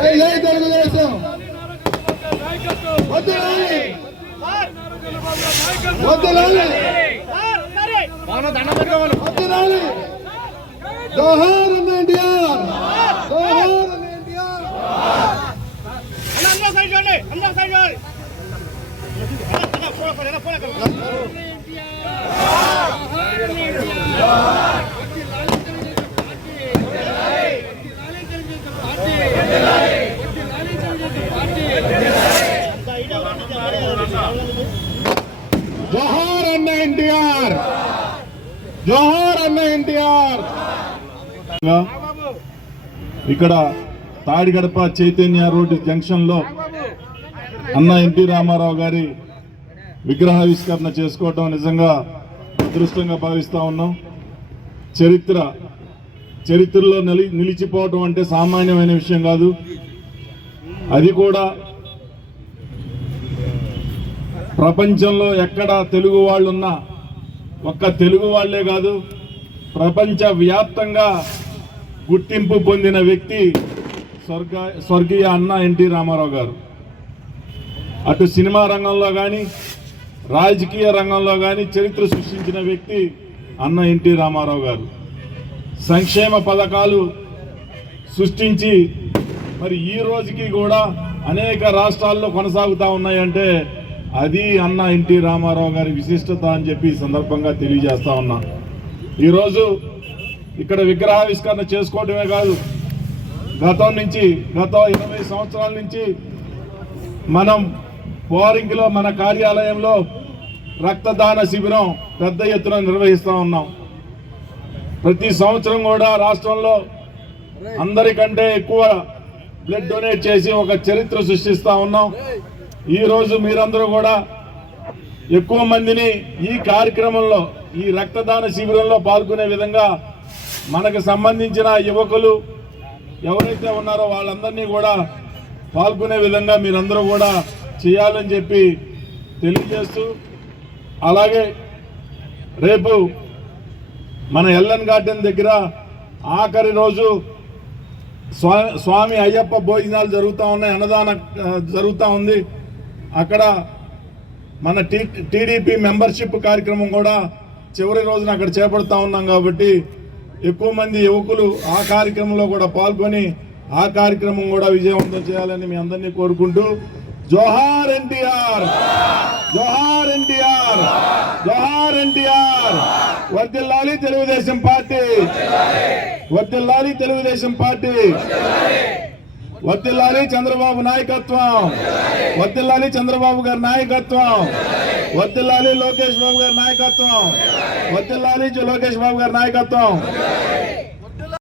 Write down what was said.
జై జై తెలుగుదేశం. వద్దులాలి వద్దులాలి జోహార్ అన్న ఎన్టీఆర్ జోహార్ అన్న ఎన్టీఆర్ జోహార్ అన్న ఎన్టీఆర్ జోహార్ అన్న ఎన్టీఆర్. ఇక్కడ తాడిగడప చైతన్య రోడ్డు జంక్షన్లో అన్న ఎన్టీ రామారావు గారి విగ్రహావిష్కరణ చేసుకోవటం నిజంగా అదృష్టంగా భావిస్తూ ఉన్నాం. చరిత్ర చరిత్రలో నిలి నిలిచిపోవటం అంటే సామాన్యమైన విషయం కాదు. అది కూడా ప్రపంచంలో ఎక్కడ తెలుగు వాళ్ళున్నా ఒక్క తెలుగు వాళ్ళే కాదు ప్రపంచ వ్యాప్తంగా గుర్తింపు పొందిన వ్యక్తి స్వర్గ స్వర్గీయ అన్న ఎన్టీ రామారావు గారు. అటు సినిమా రంగంలో కానీ రాజకీయ రంగంలో కానీ చరిత్ర సృష్టించిన వ్యక్తి అన్న ఎన్టీ రామారావు గారు. సంక్షేమ పథకాలు సృష్టించి మరి ఈ రోజుకి కూడా అనేక రాష్ట్రాల్లో కొనసాగుతూ ఉన్నాయంటే అది అన్న ఎన్టీ రామారావు గారి విశిష్టత అని చెప్పి సందర్భంగా తెలియజేస్తా ఉన్నా. ఈరోజు ఇక్కడ విగ్రహావిష్కరణ చేసుకోవడమే కాదు గతం నుంచి గత ఇరవై సంవత్సరాల నుంచి మనం పోరింగ్లో మన కార్యాలయంలో రక్తదాన శిబిరం పెద్ద ఎత్తున నిర్వహిస్తూ ఉన్నాం. ప్రతి సంవత్సరం కూడా రాష్ట్రంలో అందరికంటే ఎక్కువ బ్లడ్ డొనేట్ చేసి ఒక చరిత్ర సృష్టిస్తూ ఉన్నాం. ఈరోజు మీరందరూ కూడా ఎక్కువ మందిని ఈ కార్యక్రమంలో ఈ రక్తదాన శిబిరంలో పాల్గొనే విధంగా మనకు సంబంధించిన యువకులు ఎవరైతే ఉన్నారో వాళ్ళందరినీ కూడా పాల్గొనే విధంగా మీరందరూ కూడా చేయాలని చెప్పి తెలియజేస్తూ అలాగే రేపు మన ఎల్ఎన్ గార్డెన్ దగ్గర ఆఖరి రోజు స్వా స్వామి అయ్యప్ప భోజనాలు జరుగుతూ ఉన్నాయి అన్నదాన జరుగుతూ ఉంది. అక్కడ మన టీ టీడీపీ మెంబర్షిప్ కార్యక్రమం కూడా చివరి రోజున అక్కడ చేపడతా ఉన్నాం కాబట్టి ఎక్కువ మంది యువకులు ఆ కార్యక్రమంలో కూడా పాల్గొని ఆ కార్యక్రమం కూడా విజయవంతం చేయాలని మీ అందరినీ కోరుకుంటూ జోహార్ ఎన్టీఆర్! జోహార్ ఎన్టీఆర్! జోహార్ ఎన్టీఆర్! వర్దిల్లాలి తెలుగుదేశం పార్టీ! వర్దిల్లాలి తెలుగుదేశం పార్టీ! వర్దిల్లాలి చంద్రబాబు నాయకత్వం. వర్దిల్లాలి చంద్రబాబు గారి నాయకత్వం. వర్దిల్లాలి లోకేష్ బాబు గారి నాయకత్వం. వర్దిల్లాలి లోకేష్ బాబు గారి నాయకత్వం.